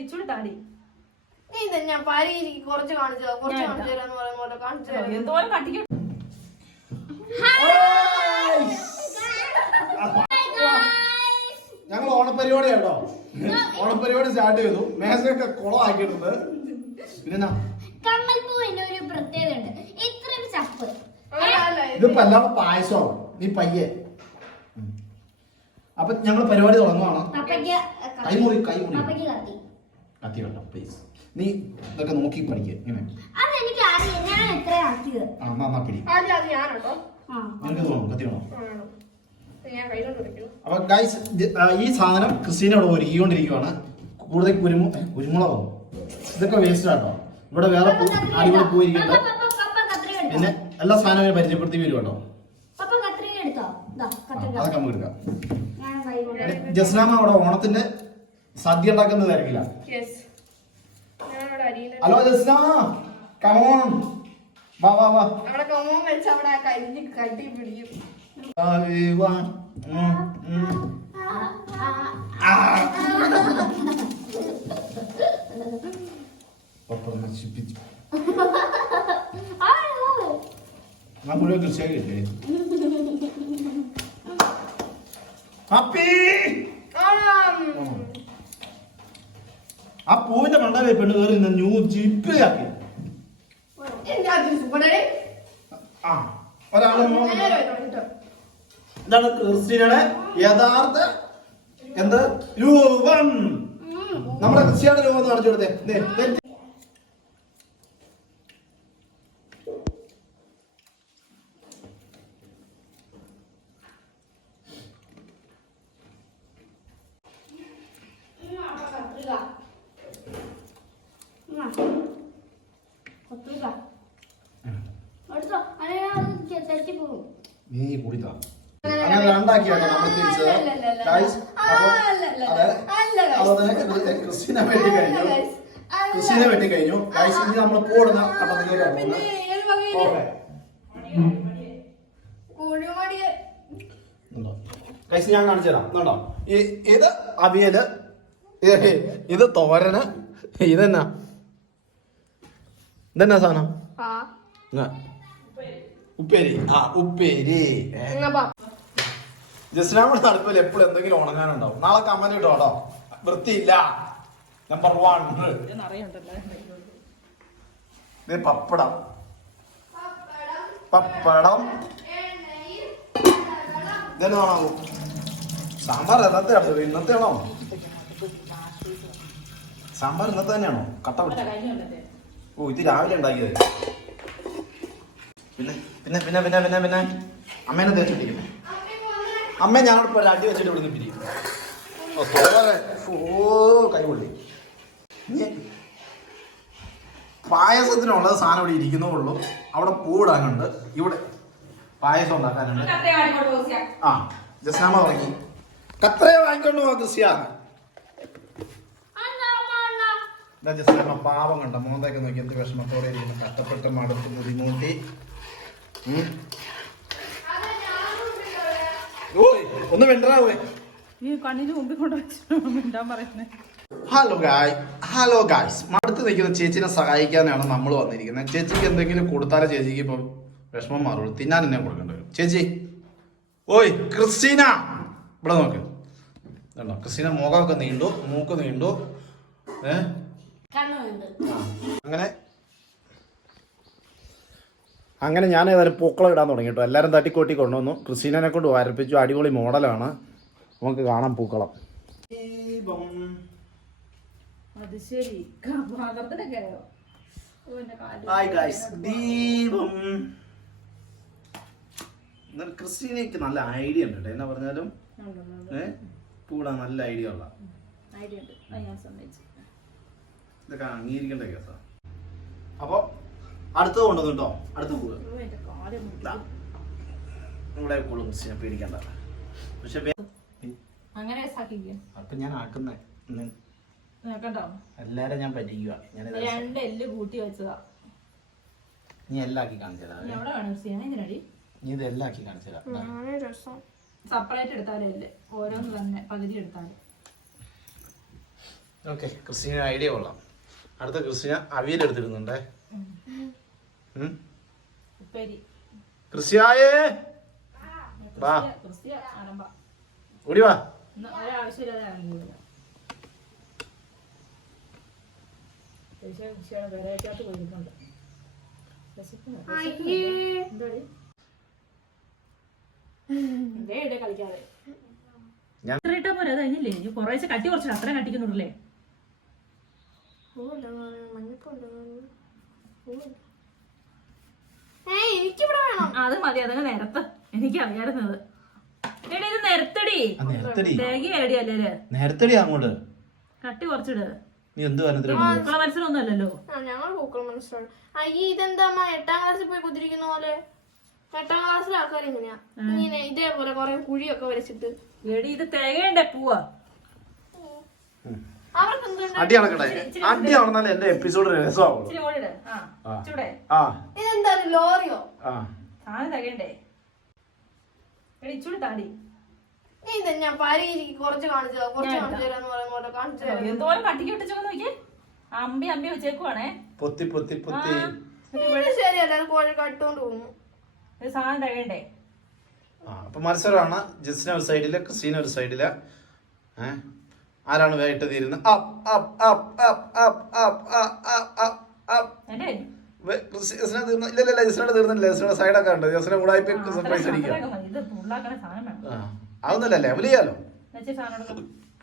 ഇച്ചിരി താടി നീ തന്നെ ഞാൻ കുറച്ച് കാണിച്ചു തരാം, കുറച്ച് കാണിച്ചു തരാന്ന് പറയുന്ന പോലെ കാണിച്ചു തരാം. എന്തോരം കട്ടിക്ക് ഞങ്ങൾ ഓണപരിപാടി കേട്ടോ ഓണപരിപാടി സ്റ്റാർട്ട് ചെയ്തു. മേശയൊക്കെ കുളമാക്കിയിട്ടുണ്ട്. പിന്നെ കമ്മൽപ്പൂവിന് ഒരു പ്രത്യേകത ഉണ്ട്. ഇത്രയും ചപ്പ്. ഇതിപ്പോ പായസമാവും നീ പയ്യെ. ഉം. അപ്പൊ ഞങ്ങൾ പരിപാടി തുടങ്ങുവാണ്. പപ്പയ്ക്ക് കൈമുറി കൈമുറി. പപ്പയ്ക്ക് കത്തി. കത്തി പ്ലീസ് നീ ഇതൊക്കെ നോക്കി പഠിക്കുക ഇങ്ങനെ. അതെനിക്ക് അറിയാം ഞാൻ എത്ര ആക്കിയത്? ആ എന്നാ എന്നാ പിടി. അല്ല അത് ഞാൻ ആ. നിനക്ക് തോന്നും കത്തി വേണോ ഞാൻ കയ്യിലോട്ട് വെക്കുന്നു അപ്പൊ ഗൈസ് ഈ സാധനം ക്രിസ്റ്റീന ഇവിടെ ഒരുക്കിക്കൊണ്ടിരിക്കുവാണ്. കൂടുതൽ കുരുമു കുരുമുളകോ? ഇതൊക്കെ വേസ്റ്റ് ആട്ടോ. ഇവിടെ വേറെ അടിപൊളി എടുത്തോ പിന്നെ എല്ലാ സാധനവും പരിചയപ്പെടുത്തി വരും കേട്ടോ? അതൊക്കെ നമുക്ക് എടുക്കാം. ജസ്നാമ അവിടെ ഓണത്തിന്റെ സദ്യ ഉണ്ടാക്കുന്നത് ഹലോ ജസ്ന. കമോൺ വാ വാ വാ. അവിടെ കമോൺ വെച്ച് അവിടെ കരിഞ്ഞ് കട്ടി പിടിക്കും. ആ, ഈ വാ. ഉം, ഉം. ആ. പപ്പ നശിപ്പിച്ചു ആ, ഓ. ഞാൻ മുഴുവൻ കൃഷിയാക്കില്ലേ ഹാപ്പി ആ പൂവിന്റെ മണ്ടയിലെ പെണ്ണ് കയറി നിന്ന് ന്യൂ ജിപ്പ് ആക്കി ആ ഒരാൾ ഇതാണ് ക്രിസ്ത്യയുടെ യഥാർത്ഥ എന്ത്? രൂപം. നമ്മുടെ ക്രിസ്ത്യാനി രൂപം എന്ന് കാണിച്ചു കൊടുത്തേ. തെറ്റി പോകും. നീ കുടിത്താ അങ്ങനെ രണ്ടാക്കി നമ്മൾ തിരിച്ചത്? ക്രിസ്റ്റീന വെട്ടി കഴിഞ്ഞു. ക്രിസ്റ്റീന വെട്ടി കഴിഞ്ഞു. ഗൈസ് ഇനി ഗൈസ് ഞാൻ കാണിച്ചു തരാം. കണ്ടോ? ഈ ഇത് അവിയൽ. ഇത് തോരന്. ഇതെന്നാ? ഇതെന്നാ സാധനം. ഉപ്പേരി. ആ ഉപ്പേരി. ജസ്നാമിന്റെ തണുപ്പിൽ എപ്പോഴും എന്തെങ്കിലും ഉണങ്ങാനുണ്ടാവും. നാളെ കമ്മന്റ് ഇട്ടോ കേട്ടോ വൃത്തിയില്ല. നമ്പർ വൺ പപ്പടം. പപ്പടം. ഇതെന്നാണോ സാമ്പാർ എന്നത്തെയാണോ ഇന്നത്തെ ആണോ? സാമ്പാർ ഇന്നത്തെ തന്നെയാണോ? കട്ട ഓ ഇത് രാവിലെ ഉണ്ടാക്കിയത്. പിന്നെ പിന്നെ പിന്നെ പിന്നെ പിന്നെ പിന്നെ. അമ്മേനെ തേച്ചിട്ടിരിക്കുന്നു അമ്മ ഞാനോട് പോലെ അടി വെച്ചിട്ട് ഇവിടുന്ന് നിന്ന് ഓ തോരെ ഓ കൈ കൊള്ളി ഇനി പായസത്തിനുള്ളത് സാധനം ഇവിടെ ഇരിക്കുന്നേ ഉള്ളൂ. അവിടെ പൂടാനുണ്ട് ഇവിടെ പായസം ഉണ്ടാക്കാനുണ്ട്. ആ ജസ്നാമ തുടങ്ങി കത്രയെ വാങ്ങിക്കൊണ്ട് പോവാ ഇതാ ജസ്നാമ പാവം കണ്ട മൂന്നേക്ക് നോക്കി എന്ത് വിഷമത്തോടെ ഇരിക്കുന്നു. കഷ്ടപ്പെട്ട് മടുത്ത് ബുദ്ധിമുട്ടി. ഓയ് ഒന്ന് ഈ കണ്ണിന് മുമ്പിൽ ഹലോ ഗായ് ഹലോ ഗായ്സ് മടുത്ത് നിൽക്കുന്ന ചേച്ചിനെ സഹായിക്കാനാണ് നമ്മൾ വന്നിരിക്കുന്നത്. ചേച്ചിക്ക് എന്തെങ്കിലും കൊടുത്താലേ ചേച്ചിക്ക് ഇപ്പം വിഷമം മാറുള്ളൂ. തിന്നാൻ തന്നെ കൊടുക്കേണ്ടി വരും. ചേച്ചി. ഓയ് ക്രിസ്റ്റീന. ഇവിടെ നോക്ക്. കണ്ടോ ക്രിസ്റ്റീന മുഖമൊക്കെ നീണ്ടു മൂക്ക് നീണ്ടു. ഏ. അങ്ങനെ അങ്ങനെ ഞാൻ ഏതായാലും പൂക്കളം ഇടാൻ തുടങ്ങി കേട്ടോ. എല്ലാവരും തട്ടിക്കൊട്ടി കൊണ്ടുവന്നു. ക്രിസ്റ്റീനെ കൊണ്ട് വരപ്പിച്ചു. അടിപൊളി മോഡലാണ്. നമുക്ക് കാണാം പൂക്കളം. അത് ശരി. ഹായ് ഗൈസ് ദീപം. എന്നാൽ ക്രിസ്റ്റീനയ്ക്ക് നല്ല ഐഡിയ ഉണ്ട് കേട്ടോ. എന്നാ പറഞ്ഞാലും? ഉണ്ട്, ഉണ്ട്, ഉണ്ട്. ഏ? പൂടാൻ നല്ല ഐഡിയ ഉള്ള. ഐഡിയ ഉണ്ട്. ഞാൻ സമ്മതിച്ചു. ഇതൊക്കെ അംഗീകരിക്കേണ്ട കേസാ. അപ്പോൾ അടുത്തത് കൊണ്ടുവന്നു കേട്ടോ. അടുത്ത പൂവ് നമ്മളെ കുളുംസിനെ പേടിക്കണ്ട. പക്ഷെ അങ്ങനെ അപ്പൊ ഞാൻ ആക്കുന്നേ. എല്ലാരും ഞാൻ പറ്റിക്കുക ഞാൻ രണ്ട് എല്ല് കൂട്ടി വെച്ചതാ. നീ എല്ലാക്കി കാണിച്ചതാടി നീ ഇത് എല്ലാക്കി കാണിച്ചതാ. സെപ്പറേറ്റ് എടുത്താലും എല്ല്. ഓരോന്ന് തന്നെ പകുതി എടുത്താലും. ഓക്കെ ക്രിസ്റ്റീന ഐഡിയ കൊള്ളാം. അടുത്ത ക്രിസ്റ്റീന അവിയൽ എടുത്തിരുന്നുണ്ടേ ക്രിസ്യായേ വാ. ഓടി വാ. ഞാൻ ഇട്ടാ പോരാ? അത് കഴിഞ്ഞില്ലേ? ഇനി കുറേശ്ശെ കട്ടി കുറച്ചു അത്ര കട്ടിക്കുന്നുണ്ടല്ലേ? ഓ മഞ്ഞപ്പോ ഓ എനിക്കിവിടെ വേണം. അത് മതി അതങ്ങ് നിരത്ത്. എനിക്ക് അറിയാറുന്നത് എടി ഇത് നിരത്തടി. നേരത്തെടി. തേങ്ങ അല്ലേ നേരത്തെടി അങ്ങോട്ട്. കട്ടി കുറച്ചിട്. നീ എന്ത് വനത്തിലും മക്കളെ മത്സരം അല്ലല്ലോ ആ ഞങ്ങൾ പൂക്കൾ മനസ്സിലാണ്. അയ്യേ ഇതെന്താ അമ്മ എട്ടാം ക്ലാസ്സിൽ പോയി കുതിരിക്കുന്ന പോലെ? എട്ടാം ക്ലാസ്സിലെ ആൾക്കാർ ഇങ്ങനെയാ. ഇങ്ങനെ ഇതേപോലെ കൊറേ കുഴിയൊക്കെ വരച്ചിട്ട്. എടി ഇത് തേങ്ങയുണ്ടേ പൂവാ? അടി കണക്കട്ടെ അടി ആണെന്നാലേ എന്റെ എപ്പിസോഡ് രസമാവുള്ളൂ. ഇച്ചിരി ഓടിട് ആ ആ. ആ. ഇതെന്താ ലോറിയോ? ആ. തകണ്ടേ ഇച്ചൂടി താടി. നീ കുറച്ച് കാണിച്ചു കുറച്ച് കാണിച്ചു തരാന്ന് പറയുമ്പോൾ കാണിച്ചു തരാം. എന്തോരം കട്ടിക്ക് ഇട്ടിച്ചോ നോക്കിയേ. അമ്പി അമ്പി വെച്ചേക്കുവാണേ. പൊത്തി പൊത്തി പൊത്തി. കോഴി കട്ടുകൊണ്ട് പോകുന്നു. സാധനം തകണ്ടേ ആ അപ്പൊ മത്സരമാണ്. ജസ്റ്റിന ഒരു സൈഡിൽ ക്രിസ്റ്റീന ഒരു സൈഡിൽ. ഏ? ആരാണ് വേട്ട തീരുന്നത് up up up up up up up തീർന്ന ഇല്ല ഇല്ല തീർന്നില്ല. ജസ്റ്റിനോട് സൈഡൊക്കെ ഉണ്ട് ജസ്റ്റിനെ ഉടായ്പ സർപ്രൈസ് അടിക്കാം അതൊന്നുമല്ല ലെവൽ ചെയ്യാലോ.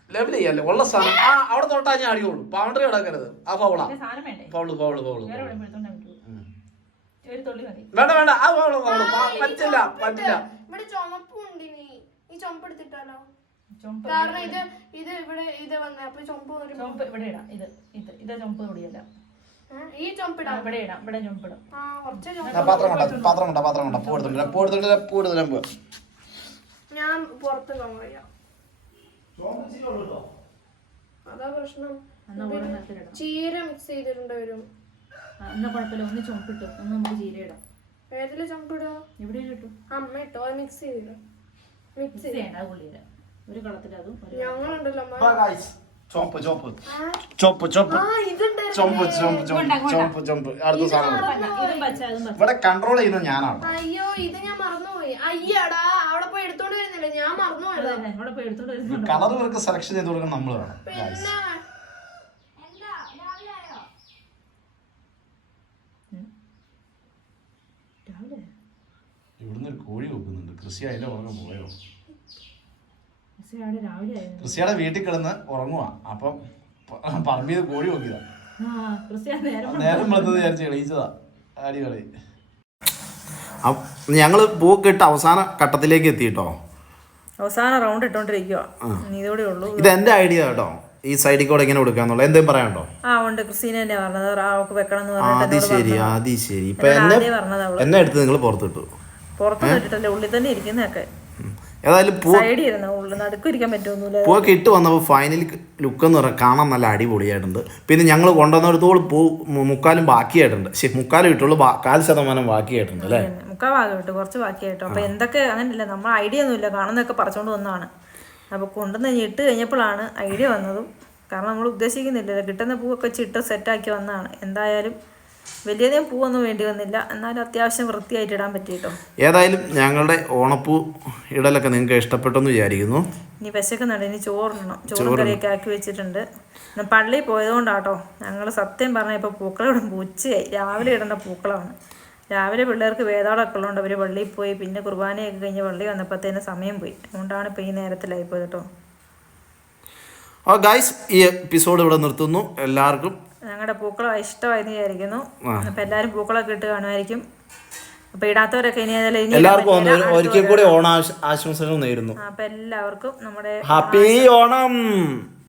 ലെവൽ ചെയ്യാലോ. ഉള്ള സാധനം. ആ അവിടെ തൊട്ടാ ഞാൻ അടിയോളൂ പൗണ്ടറി കിടക്കരുത്. ആ ഫൗളാ ഇത് സാധനം വേണ്ടേ? ഫൗൾ ഫൗൾ ഫൗൾ വേണ്ട വേണ്ട. ആ ഫൗൾ ഫൗൾ പറ്റില്ല പറ്റില്ല. ഇവിടെ ചുമപ്പുണ്ട് നീ ഈ ചുമപ്പ് കാരണം ഇത് ഇത് ഇവിടെ ഇത് വന്ന അപ്പൊ ചുമപ്പ് ഒരു ചുമപ്പ് ഇവിടെ ഇടാം. ഇത് ഇത് ഇത് ചുമപ്പ് പൊടിയല്ല ഏ, ഈ ചുമപ്പിടാം ഇവിടെ ഇടാം ഇവിടെ ചുമപ്പിടും ആ കുറച്ച് പാത്രം കൊണ്ട പാത്രം കൊണ്ട പാത്രം കൊണ്ട. പൂ എടുത്തോണ്ട് പൂ എടുത്തോണ്ട് പൂ എടുത്തോണ്ട് പോ ഞാൻ പുറത്ത് കമ്മറിയാം അതാ പ്രശ്നം. ചീര മിക്സ് ചെയ്തിട്ടുണ്ട് വരും എന്നാ കുഴപ്പമില്ല. ഒന്ന് ചുമപ്പിട്ടു ഒന്ന് നമുക്ക് ജീര ഇടാം. ഏതിൽ ചുമപ്പിടുക എവിടെ കിട്ടും? അമ്മ ഇട്ടോ മിക്സ് ചെയ്തില്ല മിക്സ് ചെയ്യണ്ട പുള്ളിയില്ല ഒരു കളത്തിലതും അതും ചോപ്പ് ചോപ്പ് ചോപ്പ് ചോപ്പ് ചോപ്പ് ചോപ്പ് ചോപ്പ് ചോമ്പ് ചോമ്പ് അടുത്ത സാധനം. ഇവിടെ കൺട്രോൾ ചെയ്യുന്നത് ഞാനാണ്. അയ്യോ ഇത് ഞാൻ മറന്നുപോയി. അയ്യടാ അവിടെ പോയി എടുത്തോണ്ട് വരുന്നില്ല? ഞാൻ മറന്നുപോയി കളർ ഇവർക്ക് സെലക്ഷൻ ചെയ്ത് കൊടുക്കാൻ നമ്മൾ വേണം ഇവിടുന്ന് ഒരു കോഴി വെക്കുന്നുണ്ട്. കൃഷി അതിന്റെ പുറകെ പോയോ കൃഷിയുടെ വീട്ടിൽ കിടന്ന് ഉറങ്ങുവാ. അപ്പം പറമ്പീത് പറമ്പിൽ കോഴി നോക്കിയതാ. നേരം നേരം വെളുത്തത് വിചാരിച്ച് എണീച്ചതാ. അടിപൊളി. ഞങ്ങൾ പൂക്കിട്ട് അവസാന ഘട്ടത്തിലേക്ക് എത്തിട്ടോ അവസാന റൗണ്ട് ഇട്ടോണ്ടിരിക്കുക ഇതോടെ ഉള്ളൂ. ഇത് എന്റെ ഐഡിയ കേട്ടോ. ഈ സൈഡിൽ കൂടെ ഇങ്ങനെ കൊടുക്കാന്നുള്ളത് എന്തേലും പറയാനുണ്ടോ? ആ ഉണ്ട്. ക്രിസ്റ്റീന തന്നെ പറഞ്ഞത്. അവക്ക് വെക്കണം എന്ന് ആദ്യം അത് ശരി ആദ്യം ശരി. ഇപ്പൊ എന്നെ എന്നെ എടുത്ത് നിങ്ങൾ പുറത്തിട്ടു. പുറത്തു ഇട്ടിട്ടല്ലേ? ഉള്ളിൽ തന്നെ ഇരിക്കുന്നതൊക്കെ. ഉം. ഏതായാലും പൂ പൂവൊക്കെ ഇട്ട് വന്നപ്പോൾ ഫൈനൽ ലുക്ക് എന്ന് പറഞ്ഞാൽ കാണാൻ നല്ല അടിപൊളിയായിട്ടുണ്ട്. പിന്നെ ഞങ്ങൾ കൊണ്ടുവന്നിടത്തോളം പൂ മുക്കാലും ബാക്കിയായിട്ടുണ്ട്. ശരി മുക്കാലും ഇട്ടുള്ളൂ കാൽ ശതമാനം ബാക്കിയായിട്ടുണ്ട് അല്ലേ? മുക്കാൽ ഭാഗം ഇട്ടു കുറച്ച് ബാക്കിയായിട്ടോ. അപ്പൊ എന്തൊക്കെ അങ്ങനെയല്ല നമ്മൾ ഐഡിയ ഒന്നുമില്ല. കാണുന്നതൊക്കെ പറിച്ചോണ്ട് വന്നതാണ്. അപ്പൊ കൊണ്ടുവന്ന് ഇട്ട് കഴിഞ്ഞപ്പോഴാണ് ഐഡിയ വന്നതും. കാരണം നമ്മൾ ഉദ്ദേശിക്കുന്നില്ലല്ലോ കിട്ടുന്ന പൂവൊക്കെ വെച്ച് ഇട്ട് സെറ്റാക്കി വന്നതാണ്. എന്തായാലും വലിയധികം പൂവൊന്നും വേണ്ടി വന്നില്ല. എന്നാലും അത്യാവശ്യം വൃത്തിയായിട്ട് ഇടാൻ പറ്റി കേട്ടോ. ഏതായാലും ഞങ്ങളുടെ ഓണപ്പൂ ഇടലൊക്കെ നിങ്ങൾക്ക് ഇഷ്ടപ്പെട്ടെന്ന് വിചാരിക്കുന്നു. ഇനി വിശക്കുന്നുണ്ട്. ഇനി ചോറിടണം ചോറും കറിയൊക്കെ ആക്കി വെച്ചിട്ടുണ്ട്. പള്ളിയിൽ പോയതുകൊണ്ടാട്ടോ ഞങ്ങൾ സത്യം പറഞ്ഞാൽ ഇപ്പോൾ പൂക്കളോടും ഉച്ചയായി രാവിലെ ഇടേണ്ട പൂക്കളാണ്. രാവിലെ പിള്ളേർക്ക് വേദാളൊക്കെ ഉള്ളതുകൊണ്ട് അവർ പള്ളിയിൽ പോയി പിന്നെ കുർബാനയൊക്കെ കഴിഞ്ഞ് പള്ളി വന്നപ്പോഴത്തേന് സമയം പോയി. അതുകൊണ്ടാണ് ഇപ്പോൾ ഈ നേരത്തിലായി പോയത് കേട്ടോ. ഓ ഗൈസ് ഈ എപ്പിസോഡ് ഇവിടെ നിർത്തുന്നു. എല്ലാവർക്കും ഞങ്ങളുടെ പൂക്കളം ഇഷ്ടമായെന്ന് വിചാരിക്കുന്നു. അപ്പം എല്ലാവരും പൂക്കളൊക്കെ ഇട്ട് കാണുമായിരിക്കും. അപ്പൊ ഇടാത്തവരൊക്കെ ഇനി എല്ലാവർക്കും ഒരിക്കൽ കൂടി ഓണ ആശംസകൾ നേരുന്നു. അപ്പൊ എല്ലാവർക്കും നമ്മുടെ ഹാപ്പി ഓണം!